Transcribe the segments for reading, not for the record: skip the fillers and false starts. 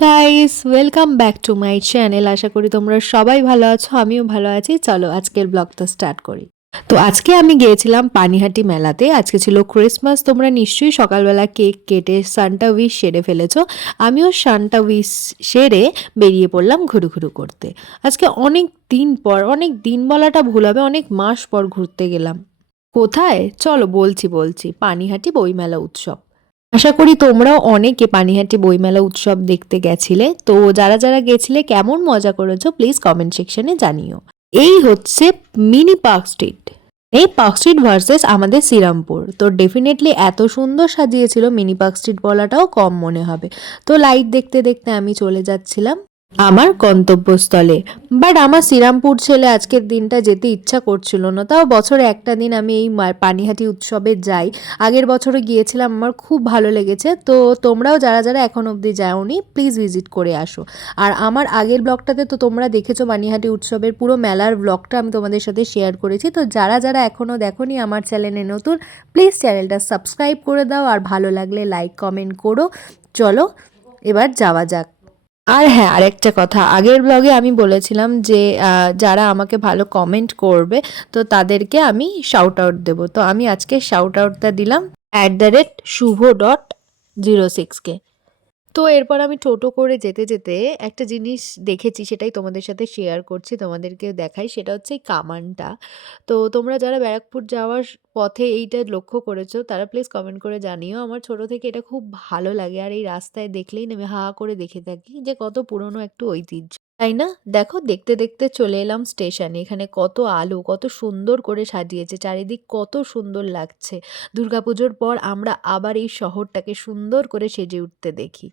Guys, welcome back to my channel. আশা করি তোমরা সবাই ভালো আছো, আমিও ভালো আছি। চলো আজকের ব্লগটা স্টার্ট করি। তো আজকে আমি গিয়েছিলাম পানিহাটি মেলাতে। আজকে ছিল ক্রিসমাস। তোমরা নিশ্চয়ই সকালবেলা কেক কেটে সান্টা উইশ সেরে ফেলেছো। আমিও সান্টা উইশ সেরে বেরিয়ে পড়লাম ঘুরু ঘুরু করতে। আজকে অনেক দিন পর, অনেক দিন বলাটা ভুল হবে, অনেক মাস পর ঘুরতে গেলাম। কোথায়? চলো বলছি পানিহাটি বইমেলা উৎসব। আশা করি তোমরাও অনেকে পানিহাটি বইমেলা উৎসব দেখতে গেছিলে। তো যারা যারা গেছিলে কেমন মজা করেছো প্লিজ কমেন্ট সেকশনে জানিও। এই হচ্ছে মিনি পার্ক স্ট্রিট। এই পার্ক স্ট্রিট ভার্সেস আমাদের শ্রীরামপুর। তো ডেফিনেটলি এত সুন্দর সাজিয়েছিল, মিনি পার্ক স্ট্রিট বলাটাও কম মনে হবে। তো লাইট দেখতে দেখতে আমি চলে যাচ্ছিলাম আমার গন্তব্যস্থলে। বাট আমার শ্রীরামপুর ছেলে আজকের দিনটা যেতে ইচ্ছা করছিল না। তাও বছরে একটা দিন আমি এই পানিহাটি উৎসবে যাই। আগের বছরে গিয়েছিলাম, আমার খুব ভালো লেগেছে। তো তোমরাও যারা যারা এখন অবধি যাওনি প্লিজ ভিজিট করে আসো। আর আমার আগের ব্লগটাতে তো তোমরা দেখেছো পানিহাটি উৎসবের পুরো মেলার ব্লগটা আমি তোমাদের সাথে শেয়ার করেছি। তো যারা যারা এখনও দেখোনি, আমার চ্যানেলে নতুন, প্লিজ চ্যানেলটা সাবস্ক্রাইব করে দাও। আর ভালো লাগলে লাইক কমেন্ট করো। চলো এবার যাওয়া যাক। আর হ্যাঁ, আরেকটা কথা, আগের ব্লগে আমি বলেছিলাম যে যারা আমাকে ভালো কমেন্ট করবে তো তাদেরকে আমি শাউট আউট দেবো। তো আমি আজকে শাউট আউটটা দিলাম @শুভ.06কে। তো এরপর আমি টোটো করে যেতে যেতে একটা জিনিস দেখেছি, সেটাই তোমাদের সাথে শেয়ার করছি, তোমাদেরকে দেখাই। সেটা হচ্ছে এই কামানটা। তো তোমরা যারা ব্যারাকপুর যাওয়ার পথে এইটা লক্ষ্য করেছো তারা প্লিজ কমেন্ট করে জানিও। আমার ছোট থেকে এটা খুব ভালো লাগে, আর এই রাস্তায় দেখলেই না আমি হা করে দেখে থাকি যে কত পুরনো একটু ঐতিহ্য, তাই না? দেখো দেখতে দেখতে চলে এলাম স্টেশনে। এখানে কত আলো, কত সুন্দর করে সাজিয়েছে, চারিদিক কত সুন্দর লাগছে। দুর্গাপুজোর পর আমরা আবার এই শহরটাকে সুন্দর করে সেজে উঠতে দেখি।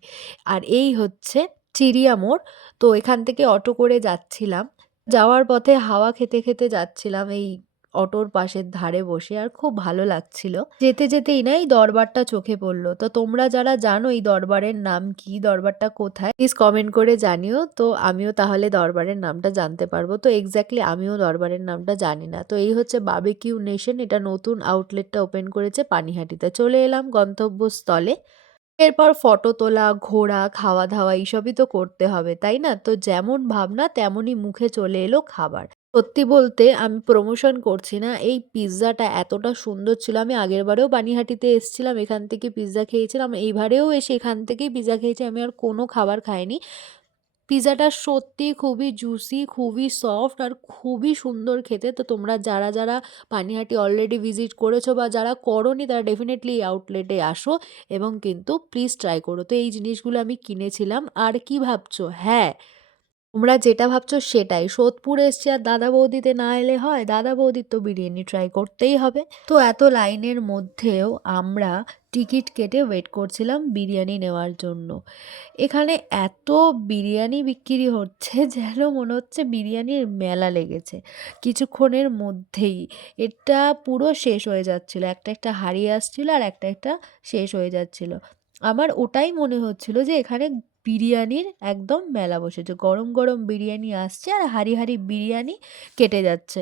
আর এই হচ্ছে চিড়িয়া মোড়। তো এখান থেকে অটো করে যাচ্ছিলাম। যাওয়ার পথে হাওয়া খেতে খেতে যাচ্ছিলাম এই অটোর পাশের ধারে বসে, আর খুব ভালো লাগছিল। যেতে যেতেই না এই দরবারটা চোখে পড়লো। তো তোমরা যারা জানো এই দরবারের নাম কি, দরবারটা কোথায়, প্লিজ কমেন্ট করে জানিও। তো আমিও তাহলে দরবারের নামটা জানতে পারবো। তো এক্স্যাক্টলি আমিও দরবারের নামটা জানি না। তো এই হচ্ছে বারবিকিউ নেশন, এটা নতুন আউটলেটটা ওপেন করেছে পানিহাটিতে। চলে এলাম গন্তব্যস্থলে। এরপর ফটো তোলা, ঘোরা, খাওয়া দাওয়া এইসবই তো করতে হবে, তাই না? তো যেমন ভাবনা তেমনই মুখে চলে এলো খাবার। সত্যি বলতে আমি প্রমোশন করছি না, এই পিৎজাটা এতটা সুন্দর ছিল। আমি আগেরবারেও পানিহাটিতে এসেছিলাম, এখান থেকে পিৎজা খেয়েছিলাম। এইবারেও এসে এখান থেকেই পিৎজা খেয়েছি, আমি আর কোনো খাবার খাইনি। পিৎজাটা সত্যি খুবই জুসি, খুবই সফট, আর খুবই সুন্দর খেতে। তো তোমরা যারা যারা পানিহাটি অলরেডি ভিজিট করেছো বা যারা করোনি তারা ডেফিনেটলি এই আউটলেটে আসো এবং কিন্তু প্লিজ ট্রাই করো। তো এই জিনিসগুলো আমি কিনেছিলাম। আর কি ভাবছো? হ্যাঁ, তোমরা যেটা ভাবছো সেটাই। সোদপুর এসছি আর দাদা বৌদিতে না এলে হয়? দাদা বৌদির তো বিরিয়ানি ট্রাই করতেই হবে। তো এত লাইনের মধ্যেও আমরা টিকিট কেটে ওয়েট করছিলাম বিরিয়ানি নেওয়ার জন্য। এখানে এত বিরিয়ানি বিক্রি হচ্ছে যেন মনে হচ্ছে বিরিয়ানির মেলা লেগেছে কিছুক্ষণের মধ্যেই। এটা পুরো শেষ হয়ে যাচ্ছিল, একটা একটা হারিয়ে আসছিল আর একটা একটা শেষ হয়ে যাচ্ছিল। আমার ওটাই মনে হচ্ছিল যে এখানে বিরিয়ানির একদম মেলা বসেছে, গরম গরম বিরিয়ানি আসছে আর হাঁড়ি হাঁড়ি বিরিয়ানি কেটে যাচ্ছে।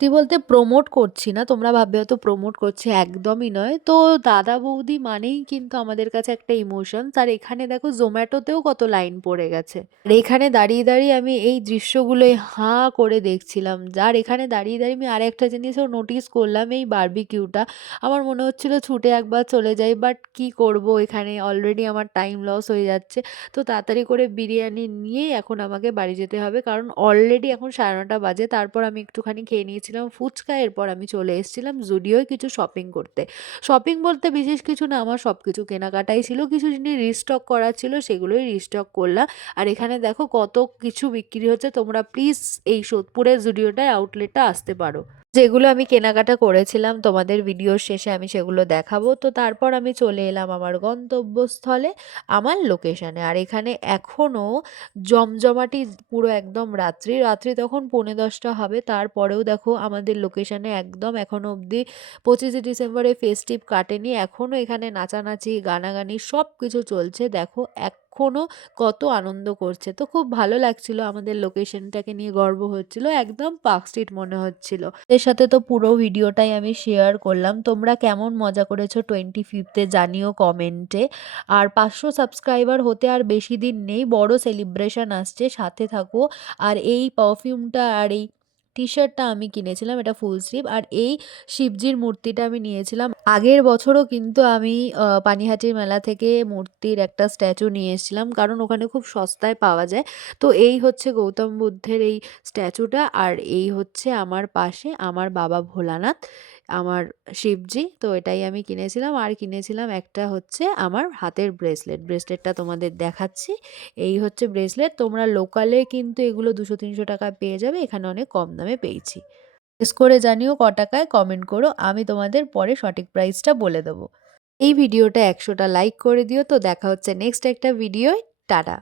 সত্যি বলতে প্রমোট করছি না, তোমরা ভাববে হয়তো প্রমোট করছে, একদমই নয়। তো দাদা বৌদি মানেই কিন্তু আমাদের কাছে একটা ইমোশন। আর এখানে দেখো জোম্যাটোতেও কত লাইন পড়ে গেছে। আর এখানে দাঁড়িয়ে দাঁড়িয়ে আমি এই দৃশ্যগুলোই হাঁ করে দেখছিলাম। যার এখানে দাঁড়িয়ে দাঁড়িয়ে আমি আরেকটা জিনিসও নোটিস করলাম, এই বারবিকিউটা। আমার মনে হচ্ছিল ছুটে একবার চলে যাই, বাট কি করব, এখানে অলরেডি আমার টাইম লস হয়ে যাচ্ছে। তো তাড়াতাড়ি করে বিরিয়ানি নিয়েই এখন আমাকে বাড়ি যেতে হবে, কারণ অলরেডি এখন 9:30 বাজে। তারপর আমি একটুখানি খেয়ে নিয়েছিলাম ফুচকা। এরপর আমি চলে এসেছিলাম জুডিওয় কিছু শপিং করতে। শপিং বলতে বিশেষ কিছু না, আমার সব কিছু কেনাকাটাই ছিল। কিছু জিনিস রিস্টক করার ছিল, সেগুলোই রিস্টক করলাম। আর এখানে দেখো কত কিছু বিক্রি হচ্ছে। তোমরা প্লিজ এই সোদপুরের জুডিওটায় আউটলেটটা আসতে পারো। যেগুলো আমি কেনাকাটা করেছিলাম তোমাদের ভিডিওর শেষে আমি সেগুলো দেখাবো। তো তারপর আমি চলে এলাম আমার গন্তব্যস্থলে, আমার লোকেশনে। আর এখানে এখনও জমজমাটি পুরো একদম রাত্রি রাত্রি, তখন 10:45 হবে। তারপরেও দেখো আমাদের লোকেশনে একদম এখনো অবধি 25শে ডিসেম্বরে ফেস্টিভ কাটেনি। এখনও এখানে নাচানাচি, গানাগানি সব কিছু চলছে। দেখো এখনও কত আনন্দ করছে। তো খুব ভালো লাগছিল, আমাদের লোকেশনটাকে নিয়ে গর্ব হচ্ছিল, একদম পার্ক স্ট্রিট মনে হচ্ছিল। এর সাথে তো পুরো ভিডিওটাই আমি শেয়ার করলাম। তোমরা কেমন মজা করেছো 25th জানিও কমেন্টে। আর 500 সাবস্ক্রাইবার হতে আর বেশি দিন নেই, বড় সেলিব্রেশন আসছে, সাথে থাকো। আর এই পারফিউমটা আর এই টি-শার্টটা আমি কিনেছিলাম, এটা ফুল স্লিভ। আর এই শিবজির মূর্তিটা আমি নিয়েছিলাম আগের বছরও, কিন্তু আমি পানিহাটির মেলা থেকে মূর্তির একটা স্ট্যাচু নিয়ে এসেছিলাম, কারণ ওখানে খুব সস্তায় পাওয়া যায়। তো এই হচ্ছে গৌতম বুদ্ধের এই স্ট্যাচুটা, আর এই হচ্ছে আমার পাশে আমার বাবা ভোলানাথ, আমার শিবজি। তো এটাই আমি কিনেছিলাম। আর কিনেছিলাম একটা হচ্ছে আমার হাতের ব্রেসলেটটা তোমাদের দেখাচ্ছি। এই হচ্ছে ব্রেসলেট। তোমরা লোকালে কিন্তু এগুলো 200-300 টাকায় পেয়ে যাবে, এখানে অনেক কম দামে পেয়েছি। গেস করে জানিও ক টাকায়, কমেন্ট করো, আমি তোমাদের পরে সঠিক প্রাইসটা বলে দেবো। এই ভিডিওটা 100টা লাইক করে দিও। তো দেখা হচ্ছে নেক্সট একটা ভিডিওয়। টাটা।